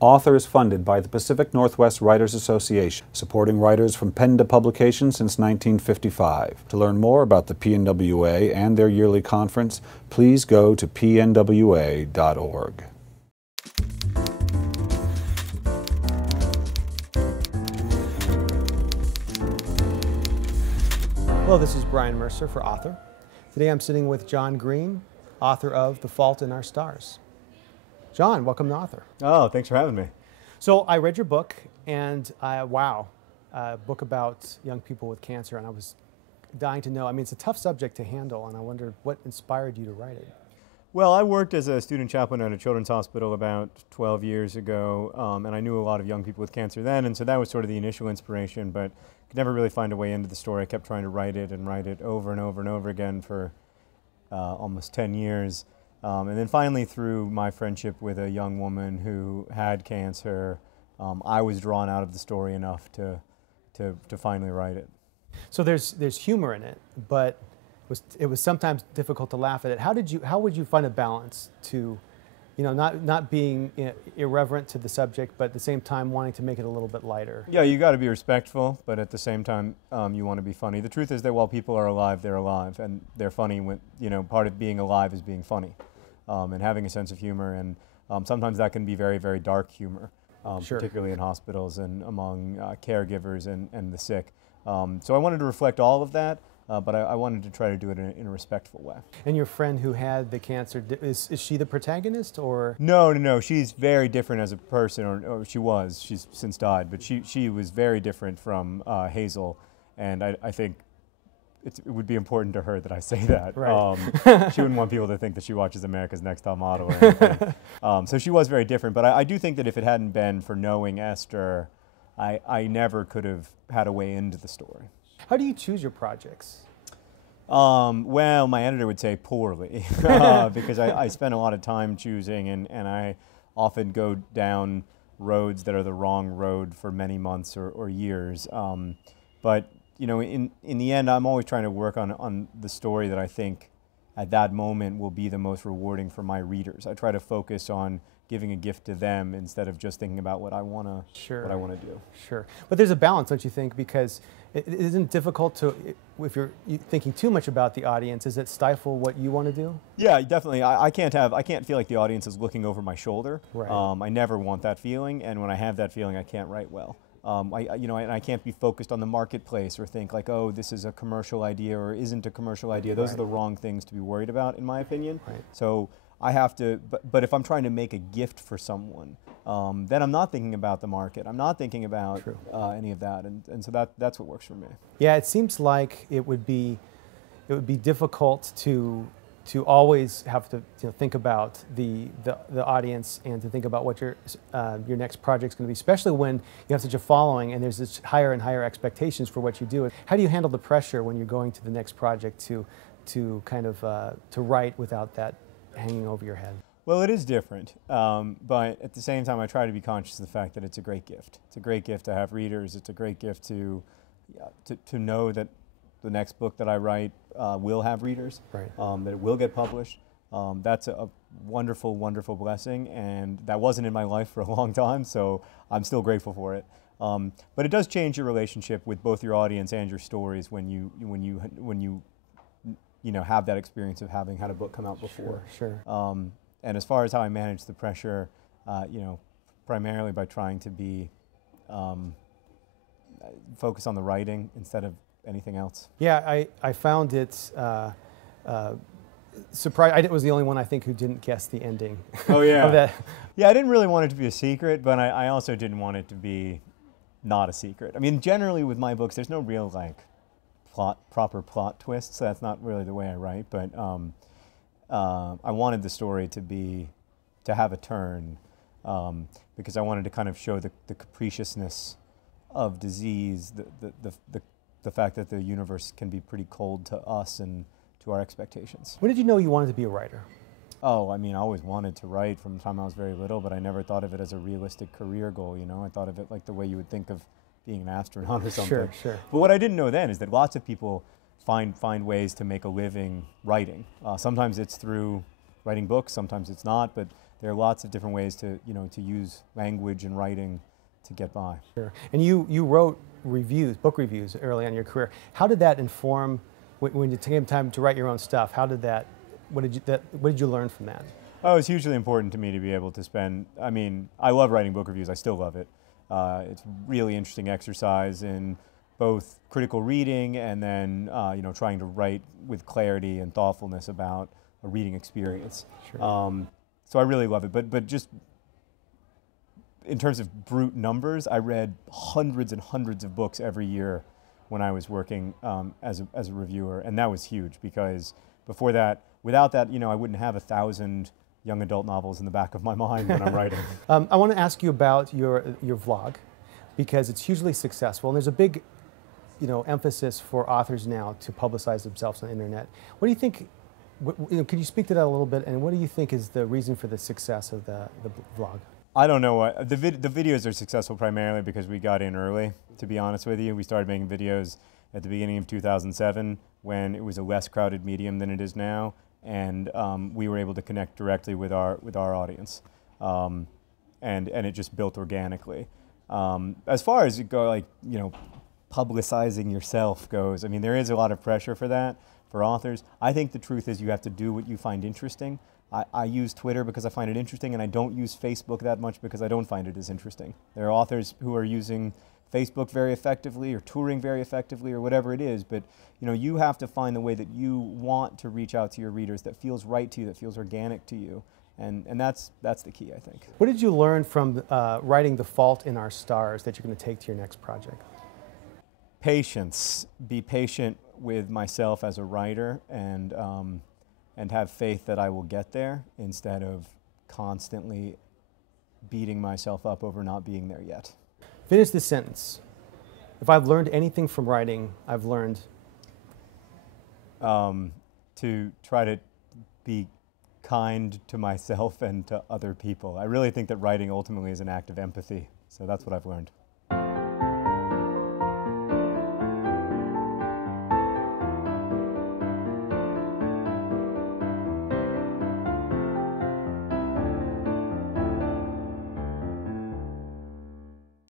Author is funded by the Pacific Northwest Writers Association, supporting writers from pen to publication since 1955. To learn more about the PNWA and their yearly conference, please go to pnwa.org. Hello, this is Brian Mercer for Author. Today I'm sitting with John Green, author of The Fault in Our Stars. John, welcome to Author. Oh, thanks for having me. So I read your book, and wow, a book about young people with cancer, and I was dying to know. I mean, it's a tough subject to handle, and I wondered what inspired you to write it. Well, I worked as a student chaplain at a children's hospital about 12 years ago, and I knew a lot of young people with cancer then, and so that was sort of the initial inspiration, but could never really find a way into the story. I kept trying to write it over and over and over again for almost 10 years. And then finally, through my friendship with a young woman who had cancer, I was drawn out of the story enough to finally write it. So there's humor in it, but it was sometimes difficult to laugh at it. How would you find a balance to, you know, not being irreverent to the subject, but at the same time wanting to make it a little bit lighter? Yeah, you got to be respectful, but at the same time, you want to be funny. The truth is that while people are alive, they're alive, and they're funny. When, you know, part of being alive is being funny, and having a sense of humor, and sometimes that can be very, very dark humor, Sure. particularly in hospitals and among caregivers and the sick. So I wanted to reflect all of that. But I wanted to try to do it in a respectful way. And your friend who had the cancer, is she the protagonist, or? No. She's very different as a person, or she was. She's since died, but she was very different from Hazel, and I think it would be important to her that I say that. Right. She wouldn't want people to think that she watches America's Next Top Model or anything. So she was very different, but I do think that if it hadn't been for knowing Esther, I never could have had a way into the story. How do you choose your projects? Well, my editor would say poorly, because I spend a lot of time choosing, and I often go down roads that are the wrong road for many months or years. But you know, in the end, I'm always trying to work on the story that I think at that moment will be the most rewarding for my readers. I try to focus on giving a gift to them instead of just thinking about what I want to do. Sure. But there's a balance, don't you think? Because it isn't difficult to, if you're thinking too much about the audience, does it stifle what you want to do? Yeah, definitely. I can't feel like the audience is looking over my shoulder. Right. I never want that feeling, and when I have that feeling, I can't write well. And I can't be focused on the marketplace or think like, oh, this is a commercial idea or isn't a commercial idea. Those are the wrong things to be worried about, in my opinion. Right. So I have to, but if I'm trying to make a gift for someone, then I'm not thinking about the market. I'm not thinking about any of that, and so that's what works for me. Yeah, it seems like it would be difficult to always have to think about the audience and to think about what your next project's going to be, especially when you have such a following and there's this higher and higher expectations for what you do. How do you handle the pressure when you're going to the next project to kind of to write without that hanging over your head? Well, it is different, but at the same time, I try to be conscious of the fact that it's a great gift. It's a great gift to have readers. It's a great gift to know that the next book that I write will have readers, right. That it will get published. That's a wonderful, wonderful blessing, and that wasn't in my life for a long time, so I'm still grateful for it. But it does change your relationship with both your audience and your stories when you have that experience of having had a book come out before. Sure. And as far as how I manage the pressure, primarily by trying to be focus on the writing instead of anything else. Yeah, I found it surprising. I was the only one, I think, who didn't guess the ending. Oh yeah. of that. Yeah, I didn't really want it to be a secret, but I also didn't want it to be not a secret. I mean, generally with my books, there's no real proper plot twists. So that's not really the way I write, but I wanted the story to have a turn, because I wanted to kind of show the capriciousness of disease, the fact that the universe can be pretty cold to us and to our expectations. When did you know you wanted to be a writer? Oh, I mean, I always wanted to write from the time I was very little, but I never thought of it as a realistic career goal, you know? I thought of it like the way you would think of being an astronaut or something. Sure. But what I didn't know then is that lots of people find ways to make a living writing. Sometimes it's through writing books, sometimes it's not, but there are lots of different ways to, to use language and writing to get by. Sure. And you wrote reviews, book reviews early on in your career. How did that inform, when you came time to write your own stuff, how did that, what did you learn from that? Oh, it's hugely important to me to be able to spend, I mean, I love writing book reviews, I still love it. It's really interesting exercise in both critical reading and then, trying to write with clarity and thoughtfulness about a reading experience. Sure. So I really love it, but just in terms of brute numbers, I read hundreds and hundreds of books every year when I was working as a reviewer, and that was huge because before that, without that, I wouldn't have 1,000 young adult novels in the back of my mind when I'm writing. I want to ask you about your vlog because it's hugely successful, and there's a big, emphasis for authors now to publicize themselves on the internet. What do you think? Could you speak to that a little bit? And what do you think is the reason for the success of the vlog? I don't know what the videos are successful primarily because we got in early. To be honest with you, we started making videos at the beginning of 2007 when it was a less crowded medium than it is now, and we were able to connect directly with our audience, and it just built organically. As far as publicizing yourself goes, I mean, there is a lot of pressure for that for authors. I think the truth is you have to do what you find interesting. I use Twitter because I find it interesting, and I don't use Facebook that much because I don't find it as interesting. There are authors who are using Facebook very effectively or touring very effectively or whatever it is, but you have to find the way that you want to reach out to your readers that feels right to you, that feels organic to you, and that's the key, I think. What did you learn from writing The Fault in Our Stars that you're going to take to your next project? Patience. Be patient with myself as a writer, and have faith that I will get there instead of constantly beating myself up over not being there yet. Finish this sentence. If I've learned anything from writing, I've learned to try to be kind to myself and to other people. I really think that writing ultimately is an act of empathy, so that's what I've learned.